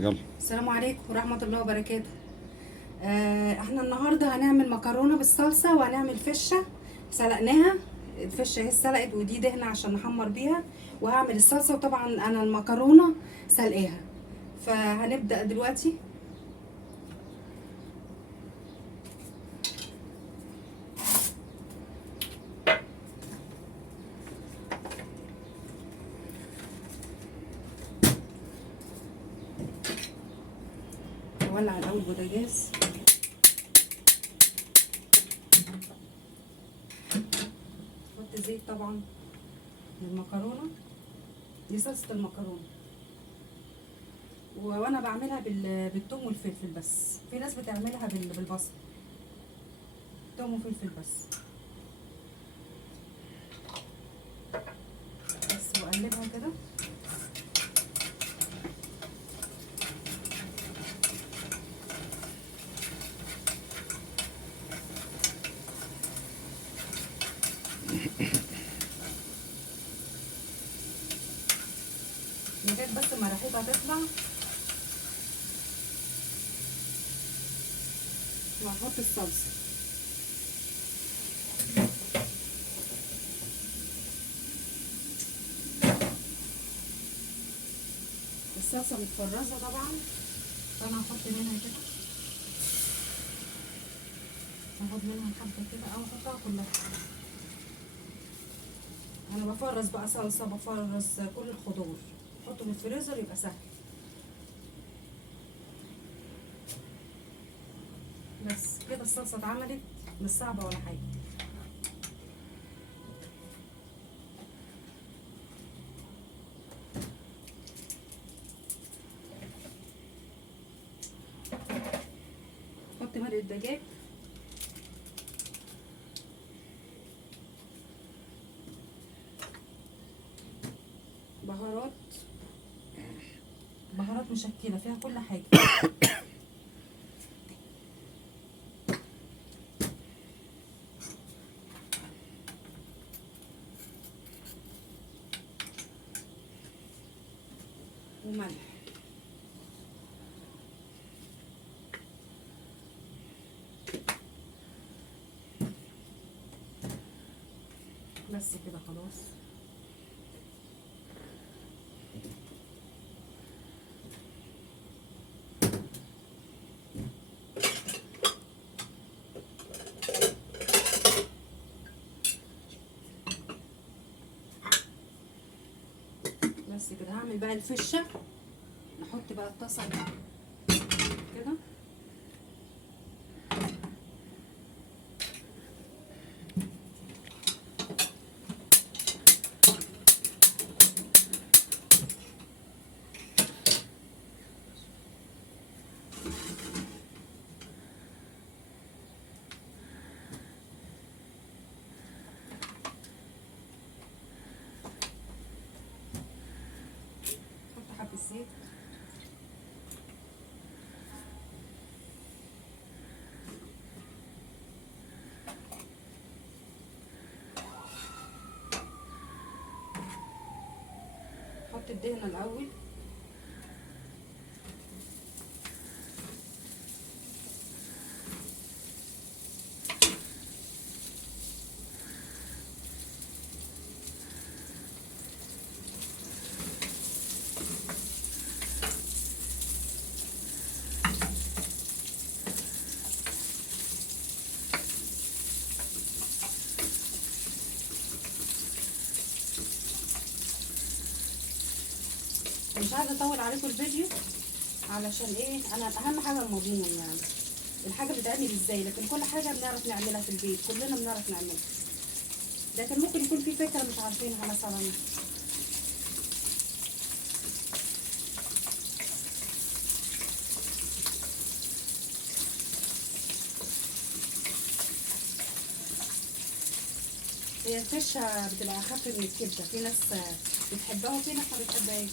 يلا. السلام عليكم ورحمة الله وبركاته. احنا النهاردة هنعمل مكرونة بالصلصة وهنعمل فشة سلقناها. الفشة هي اتسلقت ودي دهنة عشان نحمر بيها، وهعمل الصلصة. وطبعا انا المكرونة سلقاها، فهنبدأ دلوقتي. نولع الأول بوتاجاز. نحط زيت طبعا للمكرونة، دي صلصة المكرونة. وانا بعملها بالثوم والفلفل بس، في ناس بتعملها بالبصل. ثوم وفلفل بس. بس واقلبها كده. لغايه بس ما ريحتها تطلع، وهحط الصلصه. الصلصه متفرزه طبعا، فانا هحط منها كده. هاخد منها حبه كده او احطها كلها. انا بفرز بقى صلصه، بفرز كل الخضار، احطه في الفريزر يبقى سهل. بس كده الصلصه اتعملت، مش صعبه ولا حاجه. احط مرقه دجاج، بهارات، بهارات مشكله فيها كل حاجه. وملح. بس كده خلاص. بس كده هعمل بقى الفشه. نحط بقى الطاسه كده. نحط حبه زيت. نحط الدهنه الاول. مش عايزه اطول عليكم الفيديو، علشان ايه؟ انا اهم حاجه المضمون يعني، الحاجه بتتعمل ازاي. لكن كل حاجه بنعرف نعملها في البيت، كلنا بنعرف نعملها، لكن ممكن يكون في فكره مش عارفينها مثلا. هي الفشه بتبقى اخف من الكبده، في ناس بتحبها وفي ناس ما بتحبهاش.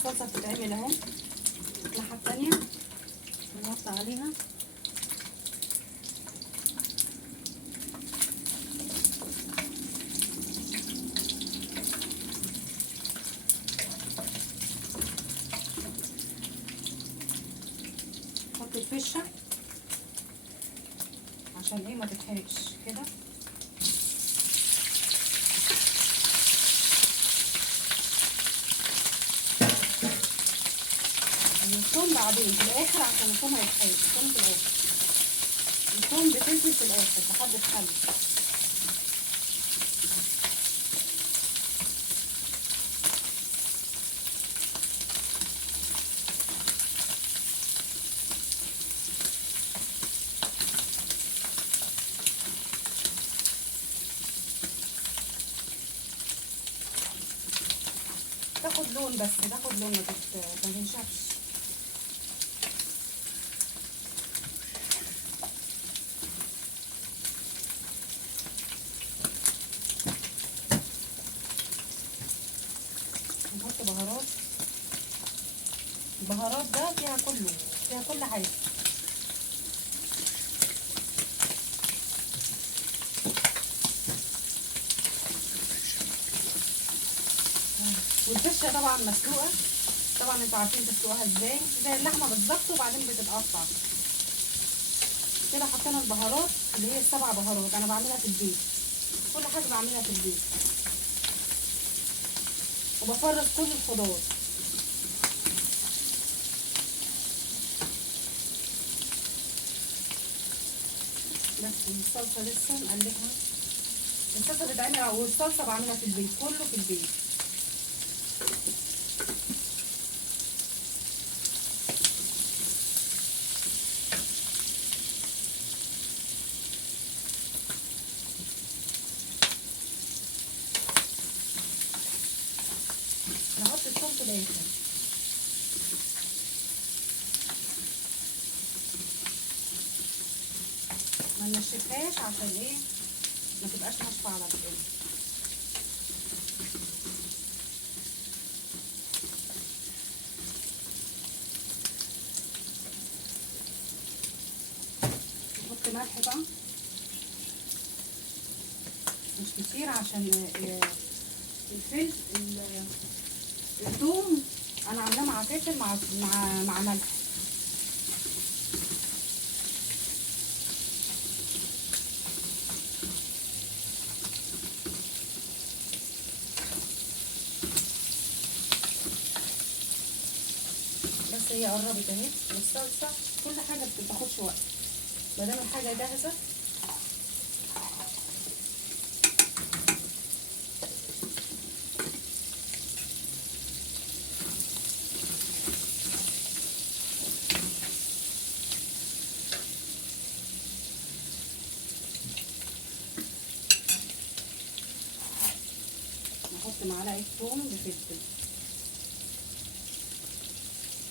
الصلصه بتتعمل اهو. الناحيه التانيه نحط عليها نحط الفشه عشان ايه ما تتحرقش كده. الثوم بعدين في الاخر عشان الثوم هيتحرق. الثوم في الاخر، الثوم بتنزل في الاخر لحد الخل. تاخد لون، بس تاخد لون ما تنشفش. نحط بهارات. البهارات ده فيها كله، فيها كل حاجه. والفشه طبعا مسلوقه، طبعا انتوا عارفين تسلقوها ازاي، زي اللحمه بالظبط، وبعدين بتتقطع كده. حطينا البهارات اللي هي ال7 بهارات، انا بعملها في البيت، كل حاجه بعملها في البيت. وبفرز كل الخضار. بس الصلصه لسه نقلبها. الصلصه بتتعمل، والصلصه بعملها في البيت، كله في البيت. نحط الثوم في الاخر. ما ننشفهاش عشان ايه ما تبقاش ناشفه على الجو. نحط ملح بقى مش كتير عشان الثوم انا عاملاه مع فلفل مع ملح. بس هي قربت اهي والصلصه، كل حاجه بتاخدش وقت ما دام الحاجه جاهزه. نحط معلقه ثوم بفلفل،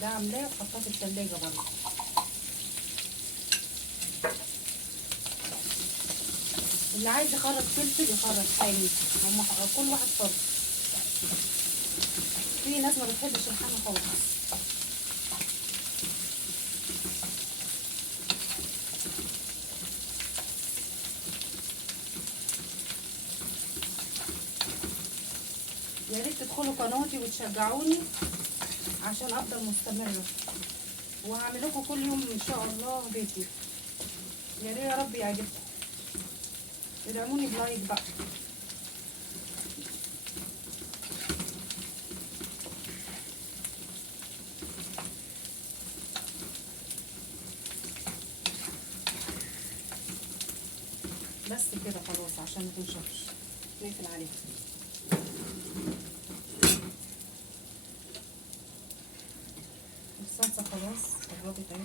ده عاملاه وحطاه في التلاجة برضه. اللي عايز يخرج فلفل يخرج حامي، هم كل واحد حر. في ناس ما بتحبش الحامي خالص. يا ريت تدخلوا قناتي وتشجعوني عشان افضل مستمره، وهعمل لكم كل يوم ان شاء الله فيديو. يا ريت يا رب يعجبكم. ادعموني بلايك بقى. بس كده خلاص عشان ما تنشفش. نقفل عليها. الصلصه خلاص قربت اهي.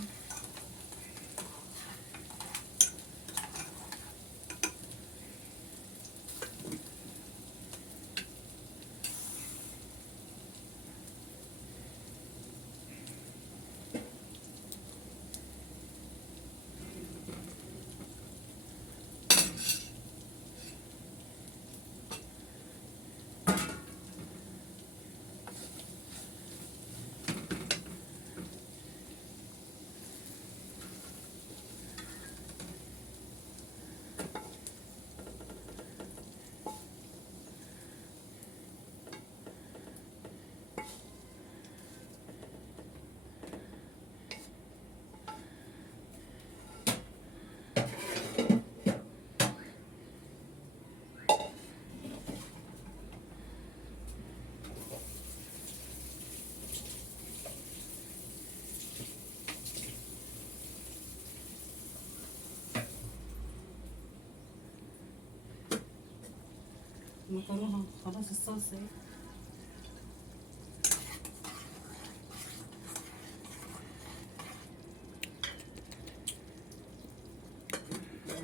المكرونه خلاص الصلصه اهي.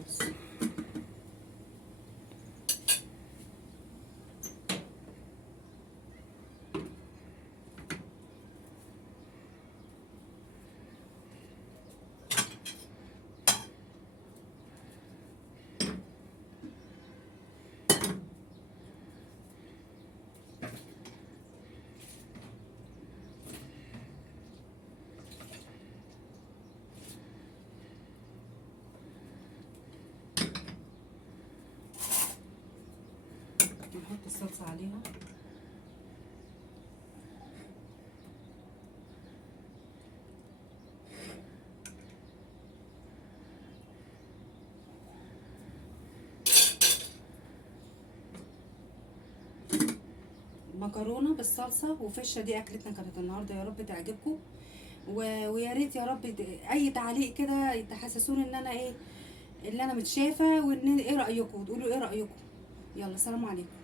بس. نحط الصلصه عليها. مكرونه بالصلصه وفشه، دي اكلتنا كانت النهارده، يا رب تعجبكم. ويا ريت يا رب اي تعليق كده تحسسوني ان انا ايه اللي انا متشافه، وان ايه رايكم، وتقولوا ايه رايكم. يلا سلام عليكم.